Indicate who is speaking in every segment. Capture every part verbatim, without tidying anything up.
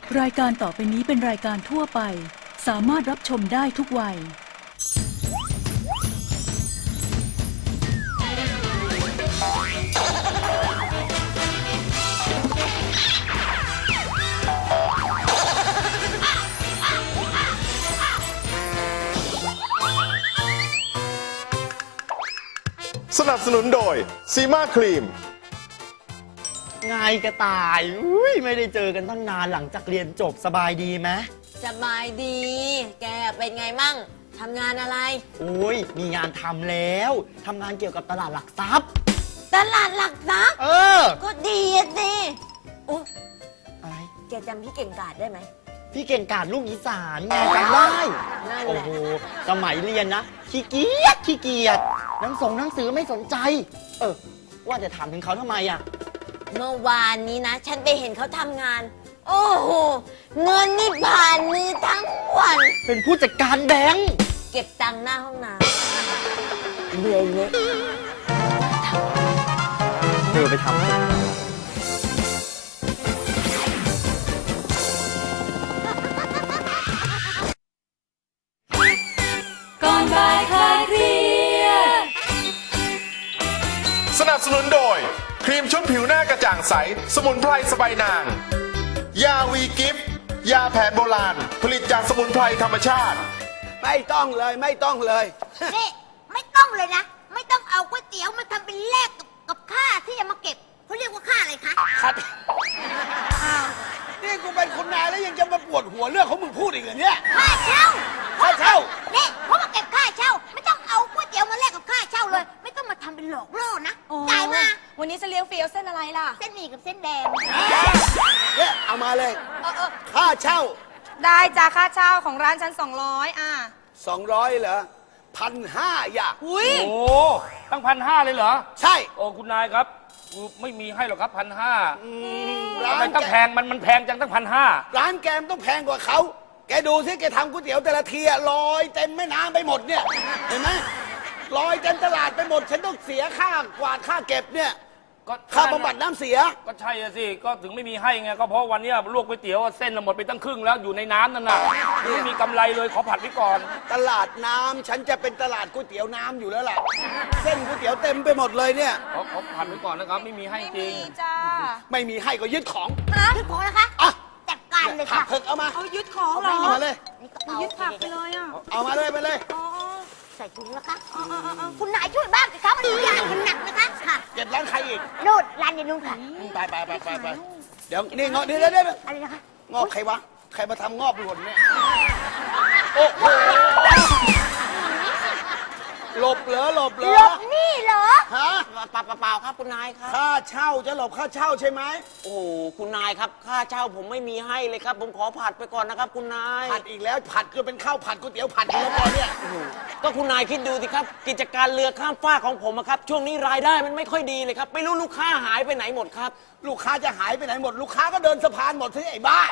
Speaker 1: รายการต่อไปนี้เป็นรายการทั่วไปสามารถรับชมได้ทุกวัย
Speaker 2: สนับสนุนโดยซีมาครีม
Speaker 3: ไงกระต่ายอุ้ยไม่ได้เจอกันตั้งนานหลังจากเรียนจบสบายดีไหม
Speaker 4: สบายดี แกเป็นไงมั่งทำงานอะไร
Speaker 3: โอ้ยมีงานทำแล้วทำงานเกี่ยวกับตลาดหลักทรัพย์
Speaker 4: ตลาดหลักทรัพย์
Speaker 3: เออ
Speaker 4: ก็ดีอะสิอุ๊ย
Speaker 3: อะไร
Speaker 4: แกจำพี่เก่งกาจได้ไหม
Speaker 3: พี่เก่งกาจลูกอีสานไงจำได้
Speaker 4: นั่นแหละ
Speaker 3: โอ้โหสมัยเรียนนะขี้เกียจขี้เกียจหนังส่งหนังสือไม่สนใจ เออ ว่าจะถามถึงเขาทำไมอ่ะ
Speaker 4: เมื่อวานนี้นะ ฉันไปเห็นเขาทำงาน โอ้โหเงินนี่ผ่านมือทั้งวัน
Speaker 3: เป็นผู้จัดการแบงค์
Speaker 4: เก็บตังค์หน้าห้องน้ำเบื่อเลย
Speaker 3: เธอไปทำ
Speaker 1: ก่อนบ่ายคลายเครียด
Speaker 2: สนับสนุนโดยครีมชุดผิวหน้ากระจ่างใสสมุนไพรสบายนาง ยาวีกิฟต์ยาแผนโบราณ ผลิตจากสมุนไพรธรรมชาติ
Speaker 5: ไม่ต้องเลยไม่ต้องเลย
Speaker 6: นี่ไม่ต้องเลยนะ ไม่ต้องเอาก๋วยเตี๋ยวมาทำเป็นแลกกับกับค่าที่จะมาเก็บเขาเรียกว่าค่าอะไรคะ
Speaker 5: คัดนี่กูเป็นคนนายแล้วยังจะมาปวดหัวเรื่องของมึงพูดอีกเหรอเนี่ย
Speaker 6: ค่าเช่า
Speaker 5: ค่าเช่า
Speaker 6: นี่เขามาเก็บค่าเช่า ไม่ต้องเอาก๋วยเตี๋ยวมาแลกกับค่าเช่าเลย ไม่ต้องมาทำเป็นหลอกล่อนะจ่ายมา
Speaker 4: วันนี้จะเลี้ยงฟรีเอาเส้นอะไรล่ะ
Speaker 6: เส้นหมี่กับเส้นแดง
Speaker 5: เนี่ยเอามาเลย
Speaker 4: เออเออ
Speaker 5: ค่าเช่า
Speaker 7: ได้จ้าค่าเช่าของร้านชั้นสองร้อยอ่ะ
Speaker 5: สองร้อยเหรอพันห้าอย่า
Speaker 7: อุ้ย
Speaker 8: โอ้ตั้งพันห้าเลยเหรอ
Speaker 5: ใช่
Speaker 8: โอ้คุณนายครับกูไม่มีให้หรอกครับพันห้า
Speaker 5: ร้า
Speaker 8: ทำไม
Speaker 5: น
Speaker 8: ต้อง
Speaker 5: แก
Speaker 8: แพงมันมันแพงจังตั้งพันห้า
Speaker 5: ร้านแกมต้องแพงกว่าเขาแกดูสิแกทำก๋วยเตี๋ยวแต่ละทีอะลอยเต็มแม่น้ำไปหมดเนี่ยเห็นไหมลอยเต็มตลาดไปหมด ฉันต้องเสียค่ากวาดค่าเก็บเนี่ย
Speaker 8: ก็
Speaker 5: ค่าบำบัดน้ำเสีย
Speaker 8: ก็ใช่อะสิก็ถึงไม่มีให้ไงก็เพราะวันเนี้ยลวกก๋วยเตี๋ยวเส้นน่ะหมดไปตั้งครึ่งแล้วอยู่ในน้ำนั่นน่ะไม่มีกำไรเลยขอผัดไว้ก่อน
Speaker 5: ตลาดน้ำฉันจะเป็นตลาดก๋วยเตี๋ยวน้ำอยู่แล้วล่ะ เส้นก๋วยเตี๋ยวเต็มไปหมดเลยเนี่ย
Speaker 8: ขอขอผัดไว้ก่อนนะครับไม่มีให้
Speaker 7: ไม่
Speaker 8: จริ
Speaker 7: มี
Speaker 8: ง
Speaker 7: จ้า
Speaker 5: ไม่มีให้ก็ยึดของ
Speaker 6: ยึดของนะคะ
Speaker 5: อ่ะ
Speaker 6: จัดการเลย
Speaker 5: ผัก
Speaker 6: ค่ะ
Speaker 5: เถิกเอามา
Speaker 7: เอายึดของเหรอ
Speaker 5: เอามาเลย
Speaker 6: นี่ก็เอา
Speaker 7: ยึดผักไปเลยอ่ะ
Speaker 5: เอามาเลยไปเลย
Speaker 7: อ๋อ
Speaker 6: ใส่ถุงนะคะคุณนายช่วยบ้างสิคะมันยากมันหนักนะคะค่ะ
Speaker 5: เก็บร้านใครอีก
Speaker 6: โน่นร้านเดนุ่นค่ะ
Speaker 5: ไปไปไปไปไปเดี๋ยวนี่งอกเดี๋ยวเดี๋ยวเดี๋ยว
Speaker 6: อะไรนะคะ
Speaker 5: งอกใครวะ ใครมาทำงอกหล่นเนี่ย โอ้โหหลบเหรอหลบเหร
Speaker 6: หล
Speaker 5: อบ
Speaker 6: นี่เหรอ
Speaker 5: ฮะ
Speaker 3: เปล่าเปล่าครับคุณนายครับ
Speaker 5: ค่าเช่าจะหลบค่าเช่าใช่ไหม
Speaker 3: โอ้โหคุณนายครับค่าเช่าผมไม่มีให้เลยครับ ผมขอผัดไปก่อนนะครับ คุณนาย
Speaker 5: ผัดอีกแล้วผัดก็เป็นข้าวผัดก๋วยเตี๋ยวผัดอยู่แล้วตอนเนี้ย
Speaker 3: ก็คุณนายคิดดูสิครับ กิจการเรือข้ามฟากของผมอะครับ ช่วงนี้รายได้มันไม่ค่อยดีเลยครับ ไม่รู้ลูกค้าหายไปไหนหมดครับ
Speaker 5: ลูกค้าจะหายไปไหนหมด ลูกค้าก็เดินสะพานหมดที่ไอ้บ้า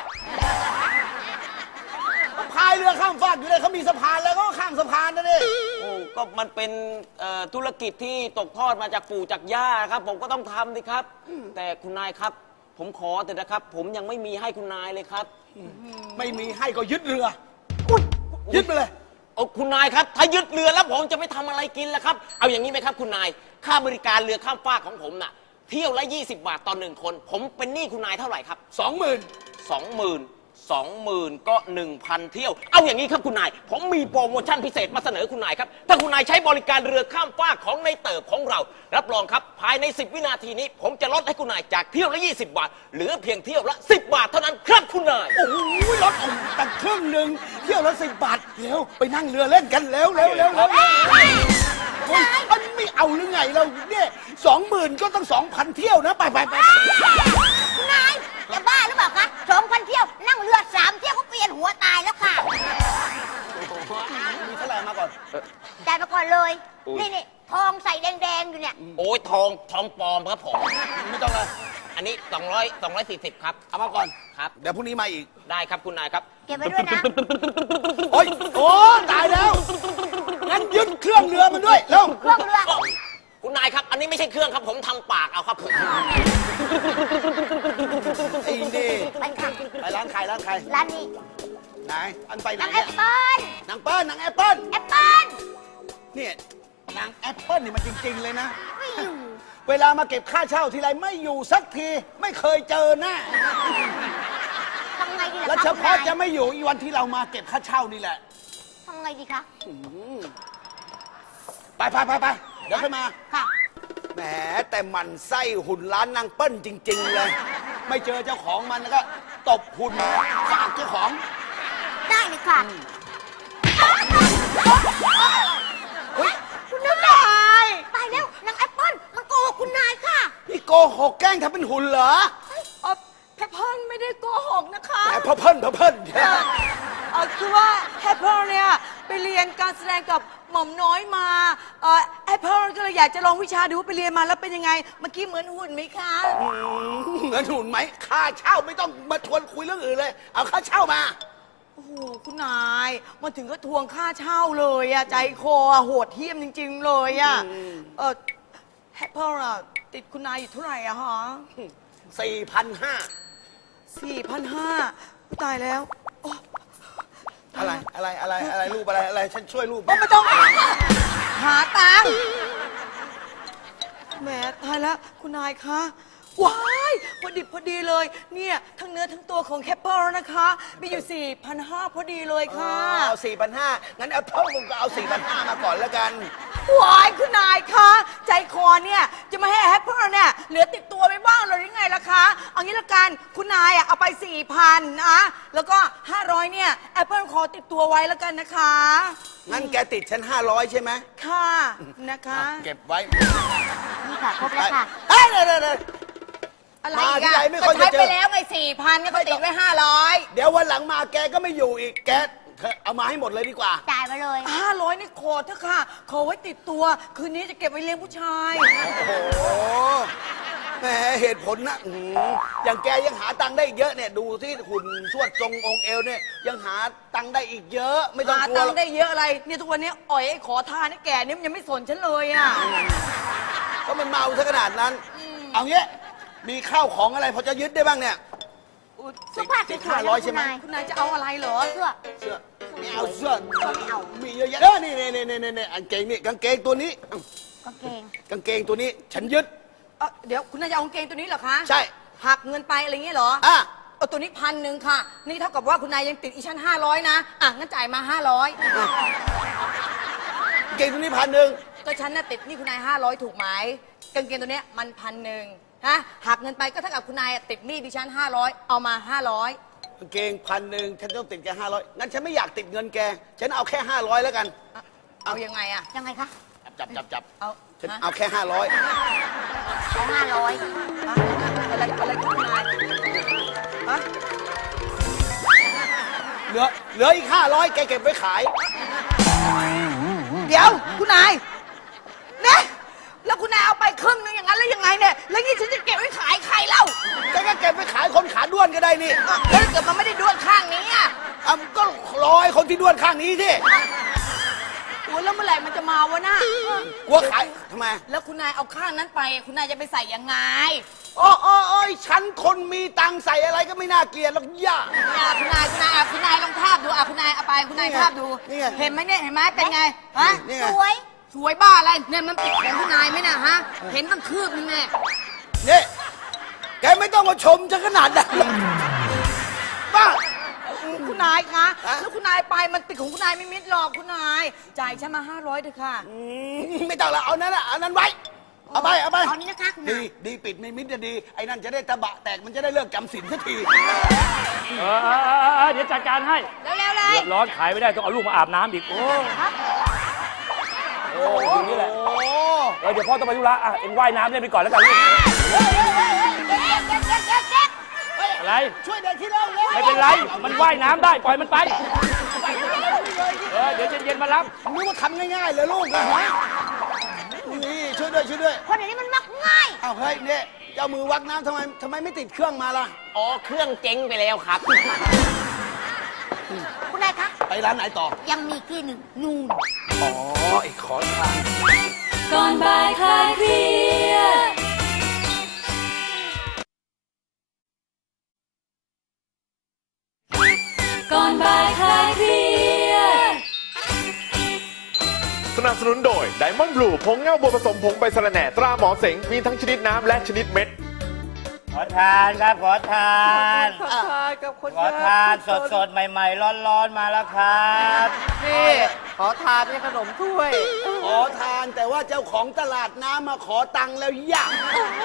Speaker 5: ก็พายเรือข้ามฟากอยู่เลยเขามีสะพานแล้วก็ข้ามสะพานนะดิ
Speaker 3: โอ้ก็มันเป็นเอ่อธุรกิจที่ตกทอดมาจากปู่จากย่าครับ ผมก็ต้องทำสิครับ แต่คุณนายครับ ผมขอเถอะนะครับ ผมยังไม่มีให้คุณนายเลยครับ
Speaker 5: ไม่มีให้ก็ยึดเรืออุ๊ยยึดไปเลย
Speaker 3: โอ้คุณนายครับถ้ายึดเรือแล้วผมจะไปทำอะไรกินล่ะครับ เอาอย่างนี้ไหมครับคุณนาย ค่าบริการเรือข้ามฟากของผมน่ะ เที่ยวละยี่สิบบาทต่อหนึ่งคน ผมเป็นหนี้คุณนายเท่าไหร่ครับ
Speaker 5: สองหมื่น
Speaker 3: สองหมื่นสองหมื่นก็หนึ่งพันเที่ยว เอาอย่างนี้ครับคุณนาย ผมมีโปรโมชั่นพิเศษมาเสนอคุณนายครับ ถ้าคุณนายใช้บริการเรือข้ามฟากของในเติบของเรา รับรองครับ ภายในสิบวินาทีนี้ ผมจะลดให้คุณนายจากเที่ยวละยี่สิบบาท เหลือเพียงเที่ยวละสิบบาทเท่านั้นครับคุณนาย
Speaker 5: โอ้โหลดออกตั้งครึ่งหนึ่งเที่ยวละสิบบาทเร็วไปนั่งเรือเล่นกันเร็วเร็วเร็วเร็วเร็วเฮ้ยอันไม่เอาหรือไงเราเนี่ยสองหมื่นก็ต้องสองพันเที่ยวนะไปไปไป
Speaker 6: คุณนายจะบ้าหรือเปล่าคะสองพันเที่ยวนั่งเรือสามเที่ยวก็เปลี่ยนหัวตายแล้วค่ะ
Speaker 5: มีเท่าไหร่มาก่อน
Speaker 6: จ่ายมาก่อนเลย
Speaker 3: อุ๊ย
Speaker 6: นี่นี่ทองใส่แดงๆอยู่เนี่ย
Speaker 3: โอ้ยทองทองปลอมครับผม
Speaker 5: ไม่ต้องเลย
Speaker 3: อันนี้สองร้อยสองร้อยสี่สิบครับ
Speaker 5: เอามาก่อน
Speaker 3: ครับ
Speaker 5: เดี๋ยวพรุ่งนี้มาอีก
Speaker 3: ได้ครับคุณนายครับ
Speaker 6: เก็บไว้ด้วยนะ
Speaker 5: โอ้ยโอ้ตายแล้วงั้นยึดเครื่องเรือมันด้วยเร็ว
Speaker 6: เครื่องเรือ
Speaker 3: คุณนายครับ อันนี้ไม่ใช่เครื่องครับ ผมทำปากเอาครับผม
Speaker 5: ไอ้นี่
Speaker 6: ไปค่ะ
Speaker 5: ไปร้านานใครร้านใคร
Speaker 6: ร้านนี้
Speaker 5: ไหนอันไปไหน
Speaker 6: นางแอ
Speaker 5: เนี่ย
Speaker 6: ปเปิ้ล
Speaker 5: นางเปิ้ลนางแอปเปิ้ล
Speaker 6: แอปเปิ้ล
Speaker 5: เนี่ยนางแอปเปิ้ลนี่มันจริง ๆ เลยนะ
Speaker 6: ไม่อยู่
Speaker 5: เวลามาเก็บค่าเช่าทีไรไม่อยู่สักทีไม่เคยเจอหน้า
Speaker 6: ทำไงดีล่ะ
Speaker 5: และ
Speaker 6: คะ
Speaker 5: เฉพาะ
Speaker 6: คุณนาย
Speaker 5: จะไม่อยู่อีวันที่เรามาเก็บค่าเช่านี่แหละ
Speaker 6: ทำไงดีคะ
Speaker 5: ไปไปไปไปเดี๋ยวค่อยมา
Speaker 6: ค่ะ
Speaker 5: แหมแต่หมันไส้หุ่นร้านนางเปิ้ลจริง ๆ เลย ไม่เจอเจ้าของมันแล้วก็ตบหุ่นฝากเจ้าของ
Speaker 6: ได้เลยค่ะ
Speaker 5: เฮ้ย
Speaker 6: คุณนายตายแล้วนางแอปเปิ้ลมันโกหกคุณนายค่ะ
Speaker 5: นี่โกหกแกล้งทำเป็นหุ่นเหรอ
Speaker 7: เออแพปเพิลไม่ได้โกหกนะคะ
Speaker 5: แต่พอเพิ่นพอเพิ่น
Speaker 7: เออคือว่าแพปเพิลเนี่ยไปเรียนการแสดงกับหม่อมน้อยมาเออแอปเพิลก็เลยอยากจะลองวิชาดูว่าไปเรียนมาแล้วเป็นยังไง เมื่อกี้เหมือนหุ่นไหมคะ
Speaker 5: อืมเหมือนหุ่นไหมค่าเช่าไม่ต้องมาชวนคุยเรื่องอื่นเลย เอาค่าเช่ามา
Speaker 7: โอ้โหคุณนายมาถึงก็ทวงค่าเช่าเลยอะใจคออะโหดเหี้ยมจริง ๆ เลยอะเออแอปเพิลอะติดคุณนายอยู่เท่าไหร่อะฮะ
Speaker 5: สี่พันห้า
Speaker 7: สี่พันห้าตายแล้วโอ้
Speaker 5: อะไรอะไรอะไรอะไรรูปอะไรอะไรฉันช่วยรูป
Speaker 7: โอ้ไม่ต้องหาตังค์แหมตายแล้วคุณนายคะว้ายพอดิบพอดีเลย เนี่ยทั้งเนื้อทั้งตัวของแคปเปิลนะคะ มีอยู่ สี่พันห้าร้อย พอดีเลยค่ะ
Speaker 5: เอาสี่พันห้างั้นเอาเท่ามึงก็เอาสี่พันห้ามาก่อนแล้วกัน
Speaker 7: ว้ายคุณนายคะใจคอเนี่ยจะมาให้แฮปเปิลเนี่ยเหลือติดตัวไปบ้างเลยยังไงล่ะคะเอางี้ละกันคุณนายอ่ะเอาไป สี่พัน นะแล้วก็ ห้าร้อย เนี่ยแอปเปิลขอติดตัวไว้แล้วกันนะคะ
Speaker 5: งั้นแกติดฉันห้าร้อยใช่ไหม
Speaker 7: ค่ะนะคะ
Speaker 5: เก็บไว้
Speaker 6: นี่ค่ะ ครบแล้วค่ะ
Speaker 5: เอ้ยเดี๋ยวเดี๋ยวเดี๋ยว
Speaker 7: อะไร
Speaker 5: มา
Speaker 7: อีก
Speaker 5: ที่
Speaker 7: อะ
Speaker 5: ไหนไม่ค่
Speaker 7: ก็
Speaker 5: อยจะ
Speaker 7: ใช้
Speaker 5: เจอ
Speaker 7: ไปแล้วไงสี่พันเนี่ยเขาติดไว้ห้าร้อย
Speaker 5: เดี๋ยววันหลังมาแกก็ไม่อยู่อีก แกเธอเอามาให้หมดเลยดีกว่า
Speaker 6: จ่ายมาเลย
Speaker 7: ห้าร้อยนี่ขอเถอะค่ะ ขอไว้ติดตัว คืนนี้จะเก็บไว้เลี้ยงผู้ชาย
Speaker 5: โอ้โห แหมเหตุผลนะอื้อหืออย่างแกยังหาตังค์ได้อีกเยอะเนี่ย ดูที่หุ่นสวดทรงองค์เอวเนี่ย ยังหาตังค์ได้อีกเยอะ ไม่ต้อง
Speaker 7: หาก
Speaker 5: ลัว
Speaker 7: ตัง
Speaker 5: หรอก
Speaker 7: ค์ได้เยอะอะไร เนี่ยทุกวันนี้อ่อยไอ้ขอทานไอ้แก่เนี่ยมันยังไม่สนฉันเลยอ่ะ
Speaker 5: ก็มันเมาซะขนาดนั้น เอางี้ มีข้าวของอะไรพอจะยึดได้บ้างเนี่ย
Speaker 6: เสื้อผ้าส
Speaker 5: ติด
Speaker 6: วย
Speaker 5: ห้า
Speaker 6: ๆ
Speaker 5: ร้อย
Speaker 6: นะ
Speaker 5: ใช่
Speaker 6: คุณ
Speaker 5: ไหม
Speaker 6: นาย
Speaker 7: คุณนายจะเอาอะไรเหรอ
Speaker 6: เสื้อ
Speaker 5: เสื้อไม่เอาเสื้อ
Speaker 6: ไม่เอา
Speaker 5: มีเยอะแยะเออนี่นี่นี่นี่นี่กางเกงนี่กางเกงตัวนี้
Speaker 6: กางเกง
Speaker 5: กางเกงตัวนี้ ฉันยึด
Speaker 7: เอ้าเดี๋ยวคุณนายจะเอากางเกงตัวนี้เหรอคะ
Speaker 5: ใช่
Speaker 7: หักเงินไปอะไรเงี้ยเหรอ
Speaker 5: อ่ะ
Speaker 7: เอาตัวนี้พันหนึ่งค่ะ นี่เท่ากับว่าคุณนายยังติดอีชั้นห้าร้อยนะ อ่ะงั้นจ่ายมาห้าร้อย
Speaker 5: กางเกงตัวนี้พันหนึ่ง
Speaker 7: ก็ฉันน่ะติดนี่คุณนายห้าร้อยถูกไหมกางเกงตัวเนี้ยมันพันหนึ่งฮะหักเงินไปก็เท่ากับคุณนายติดหนี้ดิฉันห้าร้อยเอามาห้าร้อย
Speaker 5: กางเกงพันหนึ่งฉันต้องติดแกห้าร้อยงั้นฉันไม่อยากติดเงินแก ฉันเอาแค่ห้าร้อยแล้วกัน
Speaker 7: เอายังไงอะ
Speaker 6: ยังไงคะ
Speaker 5: จับจับจับ
Speaker 7: เอา
Speaker 5: ฉัน
Speaker 7: ฮะ
Speaker 5: เอาแค่ห้าร้อย
Speaker 6: สองห้าร้อย
Speaker 7: ฮะอะไรอะไรคุณนายฮะ
Speaker 5: เหลือเหลืออีกห้าร้อยแกเก็บไว้ขาย
Speaker 7: เดี๋ยวคุณนายเนี่ยแล้วคุณนายเอาไปครึ่งนึงอย่างนั้นแล้วยังไงเนี่ยแล้วนี่ฉันจะเก็บไว้ขายใครเล่า
Speaker 5: แกก็เก็บไว้ขายคนขาด้วนก็ได้นี่
Speaker 7: แล้วถ้าเกิดมันไม่ได้ด้วนข้างนี้อะ
Speaker 5: อ่ะก็ร้อยคนที่ด้วนข้างนี้สิ
Speaker 7: โอ้ยแล้วเมื่อไหร่มันจะมาวะน่ะ
Speaker 5: กลัวขายทำไม
Speaker 7: แล้วคุณนายเอาข้างนั้นไป คุณนายจะไปใส่ยังไง
Speaker 5: โอ้โอ้โอ้ยฉันคนมีตังค์ใส่อะไรก็ไม่น่าเกลียดหรอกย่า
Speaker 7: อ่ะคุณนายคุณนายอ่ะคุณนายลองทาบดูอ่ะคุณนายเอาไปคุณนายทาบดู
Speaker 5: นี่ไง
Speaker 7: เห็นไหมเนี่ยเห็นไหมเป็นไงฮะ
Speaker 5: นี่ไง
Speaker 6: สวย
Speaker 7: สวยบ้าอะไรเนี่ยมันปิดของคุณนายไหมน่ะฮะเห็นตั้งคืบนึงแน่
Speaker 5: นี่แกไม่ต้องมาชมฉันขนาดนั้นหรอกบ้า
Speaker 7: คุณนายคะ
Speaker 5: ฮะ
Speaker 7: แล้วคุณนายไปมันติดของคุณนายไม่มิดหรอกคุณนายจ่ายฉันมาห้าร้อยเถอะค่ะ
Speaker 5: อืมไม่ต้องละเอานั้นละเอานั้นไว้ เอาไปเอาไป
Speaker 6: เอานี้นะคะคุณ
Speaker 5: ดี
Speaker 6: นาย
Speaker 5: ดีปิดไม่มิดจะดี ไอ้นั่นจะได้ตะบะแตกมันจะได้เลิกจำศีลสักที
Speaker 8: เออเออเออเออเดี๋ยวจัดการให้
Speaker 7: เร็วๆเลย
Speaker 8: เดือดร้อนขายไม่ได้ต้องเอาลูกมาอาบน้ำอีก โอ้โอ้อย่างนี้แหละ
Speaker 5: โอ้
Speaker 8: เออเดี๋ยวพ่อต้องไปธุระอ่ะเอ็งว่ายน้ำเล่นไปก่อนแล้วกันลูกอะไร
Speaker 5: ช่วยเด็กที่เล่าเร็ว
Speaker 8: ไม่เป็นไร มันว่ายน้ำได้ ปล่อยมันไป เออ เดี๋ยวเย็นๆมารับ
Speaker 5: นึกว่าทำง่ายๆเลยลูกนะฮะนี่ช่วยด้วยช่วยด้วย
Speaker 6: คนเดี๋ยวนี้มันมักง่าย
Speaker 5: เอาเฮ้ยเนี่ยเจ้ามือวักน้ำทำไมทำไมไม่ติดเครื่องมาล่ะ
Speaker 3: อ๋อ เครื่องเจ๊งไปแล้วครับ
Speaker 6: คุณนายคะ
Speaker 5: ไปร้านไหนต่อ
Speaker 6: ยังมีที่หนึ่งนู่น
Speaker 5: อ๋อไอ้ขอทาน
Speaker 1: ก่อนบ่ายคลายเครียดก่อนบ่ายคลายเครียด
Speaker 2: สนับสนุนโดย Diamond Blue ผงเงาบัวผสมผงใบสะระแหน่ตราหมอเสง มีทั้งชนิดน้ำและชนิดเม็ด
Speaker 9: ขอทานครับขอทาน
Speaker 7: ขอทานกับคน
Speaker 9: ขอทานสดสดๆ ใหม่ๆ ร้อนๆ มาแล้วครับ
Speaker 7: นี่ขอทานนี่ขนมถ้วย
Speaker 5: ขอทานแต่ว่าเจ้าของตลาดน้ำมาขอตังค์แล้วอยาก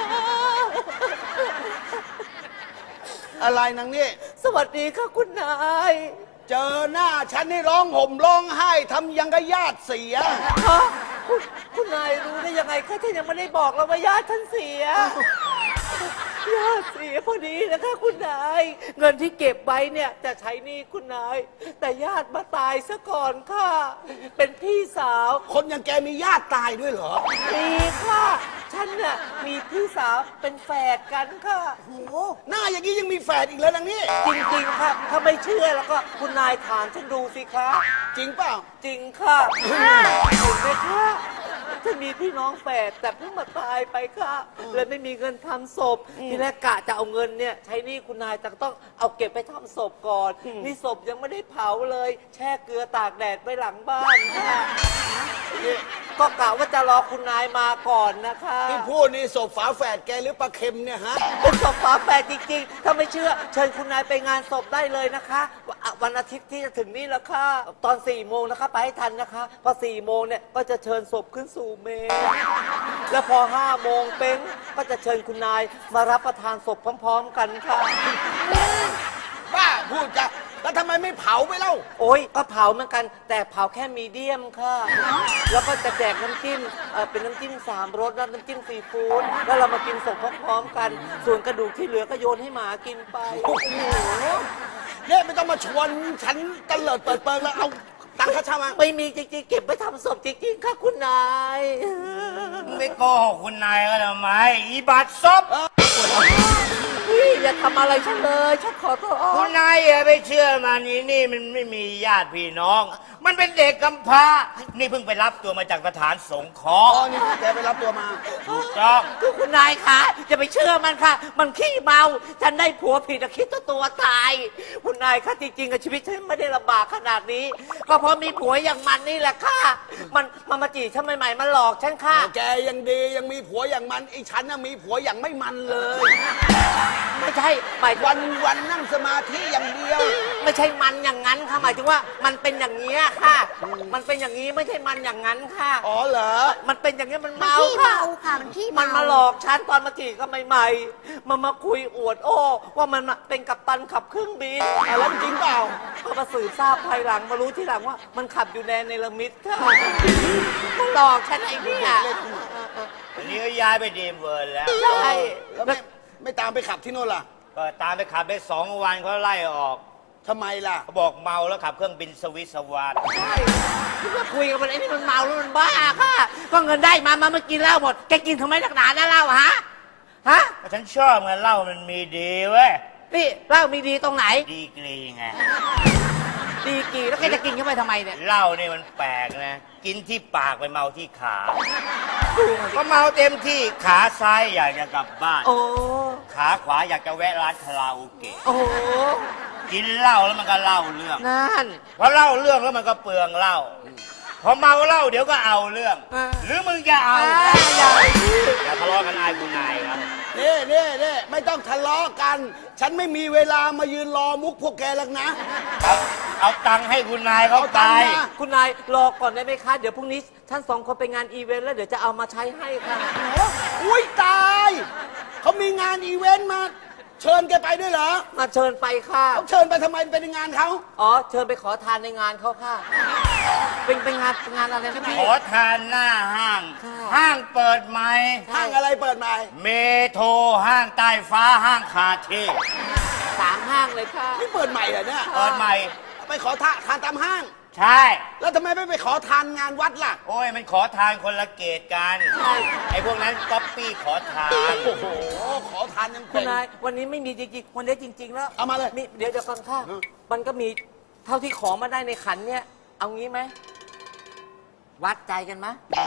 Speaker 5: อะไรนางนี่
Speaker 7: สวัสดีค่ะคุณนาย
Speaker 5: เจอหน้าฉันนี่ร้องห่มร้องไห้ทำยังกับญาติเสีย
Speaker 7: ฮะคุณคุณนายรู้ได้ยังไงคะฉันยังไม่ได้บอกเราว่าญาติฉันเสีย ญาติเสียพอดีนะคะคุณนาย เงินที่เก็บไว้เนี่ยจะใช้หนี้คุณนาย แต่ญาติมาตายซะก่อนค่ะ เป็นพี่สาว
Speaker 5: คนอย่างแกมีญาติตายด้วยเหรอ
Speaker 7: มีค่ะ ฉันน่ะมีพี่สาวเป็นแฝดกันค่ะ
Speaker 5: โอ้โหหน้าอย่างนี้ยังมีแฝดอีกแล้วนางนี่
Speaker 7: จริงๆค่ะถ้าไม่เชื่อแล้วก็คุณนายถามฉันดูสิคะ
Speaker 5: จริงเปล่า
Speaker 7: จริงค่ะเห็นไหมคะฉันมีพี่น้องแฝดแต่เพิ่งมาตายไปค่ะเลยไม่มีเงินทำศพทีแรกกะจะเอาเงินเนี่ยใช้หนี้คุณนายแต่ก็ต้องเอาเก็บไปทำศพก่อนนี่ศพยังไม่ได้เผาเลย แช่เกลือตากแดดไว้หลังบ้านค่ะก็กะว่าจะรอคุณนายมาก่อนนะคะ
Speaker 5: ที่พูดนี่ศพฝาแฝดแกหรือปลาเค็มเนี่ยฮะ
Speaker 7: เป็นศพฝาแฝดจริงๆ ถ้าไม่เชื่อ เชิญคุณนายไปงานศพได้เลยนะคะวันวันอาทิตย์ที่จะถึงนี้แล้วค่ะ ตอนสี่โมงนะคะไปให้ทันนะคะ พอสี่โมงเนี่ยก็จะเชิญศพขึ้นสู่เมรุแล้วพอห้าโมงเป้งก็จะเชิญคุณนายมารับประทานศพพร้อมๆกันค่ะ
Speaker 5: บ้าพูดจ้ะแล้วทำไมไม่เผาไปเล่า
Speaker 7: โอ้ยก็เผาเหมือนกัน แต่เผาแค่มีเดียมค่ะ แล้วก็จะแจกน้ำจิ้มเอ่อเป็นน้ำจิ้มสามรสแล้วน้ำจิ้มซีฟู้ดแล้วเรามากินศพพร้อมๆกัน ส่วนกระดูกที่เหลือก็โยนให้หมากินไป
Speaker 5: โอ้โหเนี่ยไม่ต้องมาชวนฉันตะเลิดเปิดเปิงแล้วเอาตังค่าเช่ามา
Speaker 7: ไม่มีจริงๆ เก็บไว้ทำศพจริงๆ ค่ะคุณนาย
Speaker 9: ไม่โกหกคุณนายก็ทำไม อีบัตรซบ
Speaker 7: พี่อย่าทำอะไรฉันเลยฉันขอโท
Speaker 9: คุ
Speaker 7: ษ
Speaker 9: ณนายอย่าไปเชื่อมันนี่นี่มันไม่มีญาติพี่น้อง มันเป็นเด็กกำพร้า นี่เพิ่งไปรับตัวมาจากสถานสงเคราะ
Speaker 5: อ๋อ
Speaker 9: ห์
Speaker 5: นี่แกไปรับตัวมา
Speaker 9: ถูกต้อง
Speaker 7: คือคุณนายคะอย่าไปเชื่อมันค่ะ มันขี้เมา ฉันได้ผัวผิดอะคิดตัวตัวตาย คุณนายคะจริงๆกับชีวิตฉันไม่ได้ลำบากขนาดนี้ ก็เพราะมีผัวอย่างมันนี่แหละค่ะ มันมันมาจีบฉันใหม่ๆมันหลอกฉันค่ะ
Speaker 5: แกยังดียังมีผัวอย่างมันไอ้ฉันน่ะมีผัวอย่างไม่มันเลย
Speaker 7: ไม่ใช่หมายถึง
Speaker 5: วันวันนั่งสมาธิอย่างเดียว
Speaker 7: ไม่ใช่มันอย่างนั้นค่ะหมายถึงว่ามันเป็นอย่างนี้ยค่ะ มันเป็นอย่างนี้ไม่ใช่มันอย่างนั้นค่ะ
Speaker 5: อ๋อเหรอ
Speaker 7: มันเป็นอย่างนี้มัน
Speaker 6: มัน
Speaker 7: เมา
Speaker 6: ขี้
Speaker 7: ค่ะ
Speaker 6: เมาค่ะ มันขี้
Speaker 7: มัน
Speaker 6: เมา
Speaker 7: มาหลอกฉันตอนมาจีบก็ใหม่ๆมันมาคุยอวดโอ้ว่ามันเป็นกัปตันขับเครื่องบิน
Speaker 5: อ่ะแล้วมันจริงเปล่า
Speaker 7: ก็มาสืบทราบภายหลังมารู้ที่หลังว่ามันขับอยู่ในเนรมิตค่ะมันหลอกฉันไอ้เนี่ย
Speaker 9: วันนี้ก็ย้ายไปดีมเวิร์นแล้ว
Speaker 7: ใช่
Speaker 5: แล้วไม่ไม่ตามไปขับที่โน่นล่ะ
Speaker 9: ก็ตามไปขับได้สองวันเขาไล่ออก
Speaker 5: ทำไมล่ะ
Speaker 9: เขาบอกเมาแล้วขับเครื่องบินสวิสวาด
Speaker 7: ใช่ที่มาคุยกับมันไอ้นี่มันเมาแล้วมันบ้าค่ะ ก็เงินได้มามามากินเหล้าหมดแกกินทำไมหนักหนานะเหล้าฮะฮะ
Speaker 9: ฉันชอบไงเหล้ามันมีดีเว้ย
Speaker 7: นี่เหล้ามีดีตรงไหน
Speaker 9: ดีกรีไง
Speaker 7: ดีกี่แล้วแกจะกินเข้าไปทำไมเนี่ย
Speaker 9: เหล้าเนี่ยมันแปลกนะ กินที่ปากไปเมาที่ขา
Speaker 7: ดูมันสิ
Speaker 9: ก็เมาเต็มที่ขาซ้ายอยากจะกลับบ้าน
Speaker 7: โอ้
Speaker 9: ขาขวาอยากจะแวะร้านคาราโอเกะ
Speaker 7: โอ้โห
Speaker 9: กินเหล้าแล้วมันก็เล่าเรื่อง
Speaker 7: นั่น
Speaker 9: พอเล่าเรื่องแล้วมันก็เปลืองเหล้าพอเมาเหล้าเดี๋ยวก็เอาเรื่อง
Speaker 7: อ่า
Speaker 9: หรือมึงจะเอา
Speaker 7: อ่าอย่า
Speaker 9: อย่าทะเลาะกันอายคุณนายครับ
Speaker 5: เน่เน่เน่ไม่ต้องทะเลาะกัน ฉันไม่มีเวลามายืนรอมุกพวกแกหรอกนะ
Speaker 9: เอาเอาตังค์ให้คุณนายเขา
Speaker 5: เอาตั
Speaker 9: ตาง
Speaker 5: ค์
Speaker 9: ย
Speaker 5: มา
Speaker 7: คุณนายรอก่อนได้ไหมคะ เดี๋ยวพรุ่งนี้ท่านสองคนไปงานอีเวนต์แล้วเดี๋ยวจะเอามาใช้ให้ค่ะ
Speaker 5: อุ้ยตาย เขามีงานอีเวนต์มา เชิญแกไปด้วยเหรอ
Speaker 7: มาเชิญไปค่ะ
Speaker 5: เขาเชิญไปทำไมเป็นงานเขา
Speaker 7: อ๋อ เชิญไปขอทานในงานเขาค่ะ เป็นเป็นงานงานอะไรนะพี่
Speaker 9: ขอทานหน้าห้าง
Speaker 7: ค่ะ
Speaker 9: ห้างเปิดใหม่
Speaker 5: ห้างอะไรเปิดใหม่
Speaker 9: เมโทรห้างใต้ฟ้าห้างคาเท่
Speaker 7: สามห้างเลยค่ะ
Speaker 5: นี่เปิดใหม่เหรอเนี่ย
Speaker 9: เปิดใหม่
Speaker 5: ไปขอทานทานตามห้าง
Speaker 9: ใช่
Speaker 5: แล้วทำไมไม่ไปขอทานงานวัดล่ะ
Speaker 9: โอ้ยมันขอทานคนละเกตกัน ไอ้พวกนั้นก๊อปปี้ขอทาน
Speaker 5: โอ้โห ขอทานยัง
Speaker 7: คุ
Speaker 5: เป็
Speaker 7: ณ
Speaker 5: น
Speaker 7: นายวันนี้ไม่มีจริงๆ วันนี้จริง ๆ แล้ว
Speaker 5: เอามาเลย
Speaker 7: นี่เดี๋ยวเดี๋ยวก่อนค่ะ
Speaker 5: อืม
Speaker 7: มันก็มีเท่าที่ขอมาได้ในขันเนี่ย เอางี้ไหม วัดใจกันไหม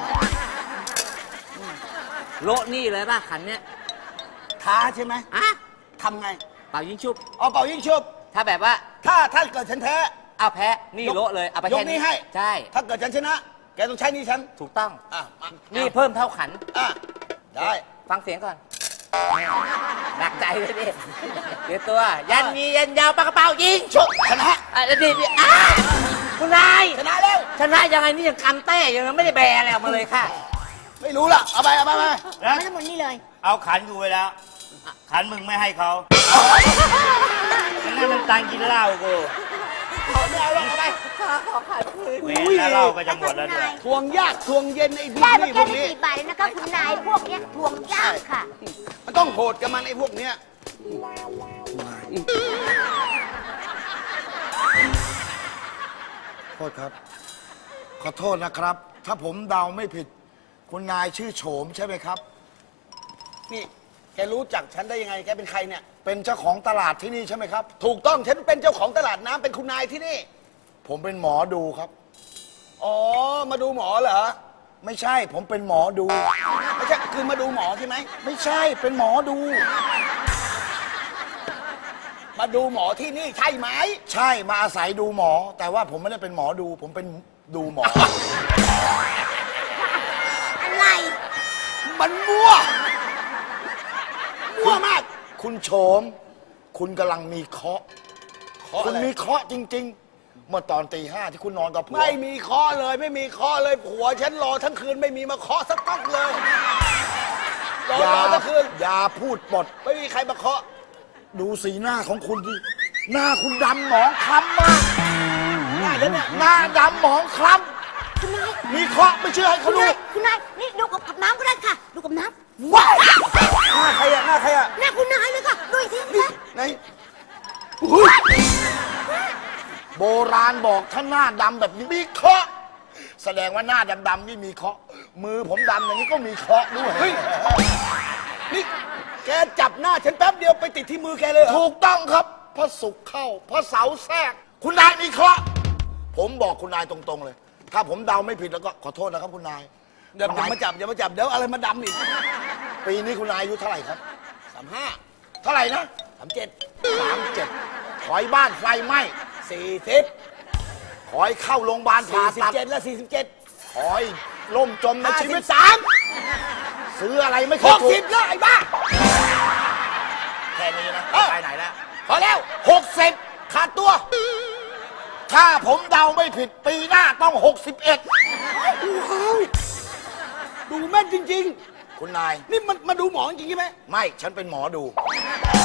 Speaker 7: อืมโละนี่เลยป่ะขันเนี่ย
Speaker 5: ท้าใช่ไหม
Speaker 7: อะ
Speaker 5: ทำไง
Speaker 7: เป่ายิงชุบ
Speaker 5: เอาเป่ายิ่งชุบ
Speaker 10: ถ้าแบบว่า
Speaker 5: ถ้าถ้าเกิดฉันแพ้
Speaker 10: เอาแพ้นี่โละเลยเอาไป
Speaker 5: ยก
Speaker 10: แค่
Speaker 5: นี้ให้
Speaker 10: ใช่
Speaker 5: ถ้าเกิดฉันชนะ แกต้องใช้นี่ฉัน
Speaker 10: ถูกต้อง
Speaker 5: อ่ะมา
Speaker 10: นี่เพิ่มเท่าขัน
Speaker 5: อ่ะได้
Speaker 10: ฟังเสียงก่อนหนักใจเลยดิเดี๋ยวตัว ยันมียันยาวปากกระเป๋ายิงชุบ
Speaker 5: ชนะ
Speaker 10: อ่ะดีดีอ้าคุณนาย
Speaker 5: ชนะแล้ว
Speaker 10: ชนะยังไงนี่ยังกำเต้ยังไม่ได้แบอะไรออกมาเลยค่ะ
Speaker 5: ไม่รู้ล่ะ เอาไป เอาไปไป
Speaker 9: นะ
Speaker 6: ไม่ต้องหมดนี่เลย
Speaker 9: เอาขันกูไปแล้ว ขันมึงไม่ให้เขานั่นมันตังกินเหล้ากู
Speaker 5: ไม่เอาหรอกเอาไป
Speaker 9: เวรแล้วเหล้าก็จะหมดแล้วด้วย
Speaker 5: ทวงยากทวงเย็นไอ้พวก
Speaker 6: ได้มา
Speaker 5: นี้พ
Speaker 6: แค่
Speaker 5: วก
Speaker 6: ไม่
Speaker 5: นี้
Speaker 6: กี่บาทเลยนะคะคุณนายพวกเนี้ยทวงยากค่ะ
Speaker 5: มันต้องโหดกับมันไอ้พวกเนี้ย
Speaker 11: โทษครับ ขอโทษนะครับ ถ้าผมเดาไม่ผิด คุณนายชื่อโฉมใช่ไหมครับ
Speaker 5: นี่แกรู้จักฉันได้ยังไง แกเป็นใครเนี่ย
Speaker 11: เป็นเจ้าของตลาดที่นี่ใช่ไหมครับ
Speaker 5: ถูกต้อง ฉันเป็นเจ้าของตลาดน้ำเป็นคุณนายที่นี่
Speaker 11: ผมเป็นหมอดูครับ
Speaker 5: อ๋อ มาดูหมอเหรอ
Speaker 11: ไม่ใช่ ผมเป็นหมอดู
Speaker 5: ไม่ใช่ คือมาดูหมอใช่ไหม
Speaker 11: ไม่ใช่ เป็นหมอดู
Speaker 5: มาดูหมอที่นี่ใช่ไหม
Speaker 11: ใช่ มาอาศัยดูหมอ แต่ว่าผมไม่ได้เป็นหมอดู ผมเป็นดูหมอ
Speaker 6: อะไร
Speaker 5: มันมั่ว มั่วมาก
Speaker 11: คุณโฉม คุณกำลังมีเคราะห์
Speaker 5: เคราะห์
Speaker 11: คุ
Speaker 5: อะ
Speaker 11: ณ
Speaker 5: ไร
Speaker 11: มีเคราะห์จริง ๆ เมื่อตอนตีห้าที่คุณนอนกับผัว
Speaker 5: ไม่มีเคราะห์เลย ไม่มีเคราะห์เลยผัวฉันรอทั้งคืนไม่มีมาเคราะห์สักต๊อกเลยรอ
Speaker 11: อย่าร
Speaker 5: อทั้งคืน
Speaker 11: อย่าพูดปด
Speaker 5: ไม่มีใครมาเคราะห์
Speaker 11: ดูสีหน้าของคุณดิ หน้าคุณดำหมองคล้ำมาก
Speaker 5: ง่ายแล้วเนี่ย
Speaker 11: หน้าดำหมองคล้ำ
Speaker 6: คุณนาย
Speaker 11: มีเคราะห์ไม่เชื่อให้
Speaker 6: คุ
Speaker 11: เขา
Speaker 6: ณ
Speaker 11: ดู
Speaker 6: นายคุณนายนี่ดูกับกับน้ำก็ได้ค่ะ ดูกับน้ำ
Speaker 5: ว้ายหน้าใครอะหน้าใครอะ
Speaker 6: หน้าคุณนายเลยค่ะดูอีกทีสิคะ
Speaker 5: ไหน
Speaker 11: โบราณบอกถ้าหน้าดำแบบนี้มีเคราะห์แสดงว่าหน้าดำๆนี่มีเคราะห์มือผมดำอย่างนี้ก็มีเคราะห์ด้วย
Speaker 5: เฮ้ย นี่แกจับหน้าฉันแป๊บเดียวไปติดที่มือแกเลยเหรอ
Speaker 11: ถูกต้องครับพระศุกร์เข้าพระเสาร์แทรก คุณนายมีเคราะห์ผมบอกคุณนายตรงๆเลย ถ้าผมเดาไม่ผิดแล้วก็ขอโทษนะครับคุณนาย
Speaker 5: เดี๋ยวอย่ามาจับอย่ามาจับเดี๋ยวอะไรมาดำอีก
Speaker 11: ปีนี้คุณนายอายุเท่าไหร่ครับ
Speaker 5: สามห้า
Speaker 11: เท่าไหร่นะ
Speaker 5: สามเจ็ด
Speaker 11: สามเจ็ดถอยบ้านไฟไหม้
Speaker 5: สี่สิบ
Speaker 11: ขอให้เข้าโรงพยาบาลผ่า
Speaker 5: สี่สิบ
Speaker 11: ตัด
Speaker 5: เจ็ดและสี่สิบเจ็ด
Speaker 11: ขอให้ล่มจมในชีวิต
Speaker 5: สาม
Speaker 11: ซื้ออะไรไม่เค
Speaker 5: ห
Speaker 11: ย
Speaker 5: ก
Speaker 11: ถู
Speaker 5: สิบ
Speaker 11: ก
Speaker 5: แล้วไอ้บ้า
Speaker 11: แค่นี้นะ
Speaker 5: เออ
Speaker 11: ไปไหนแล้ว
Speaker 5: พอแล้ว
Speaker 11: หกสิบขาดตัว ถ้าผมเดาไม่ผิดปีหน้าต้องหกสิบเอ็ด
Speaker 5: ดูแม่นจริง
Speaker 11: คุณนาย
Speaker 5: ๆ นี่มันมาดูหมอจริงๆใช่ไหม
Speaker 11: ไม่ ฉันเป็นหมอดู